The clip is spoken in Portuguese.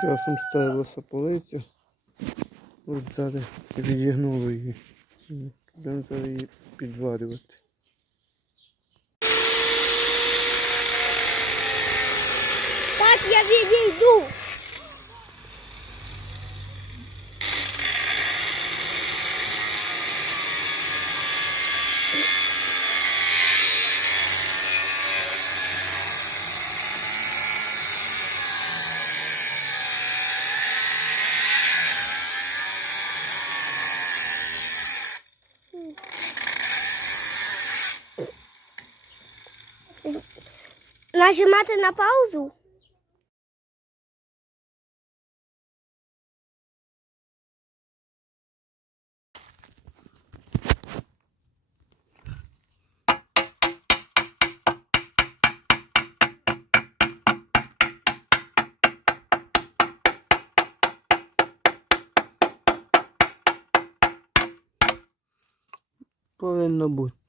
часом ставилася полиця, от зараз і її. будемо зараз її підварювати. Так я відійду! Na chamada na pausa. Pô, não,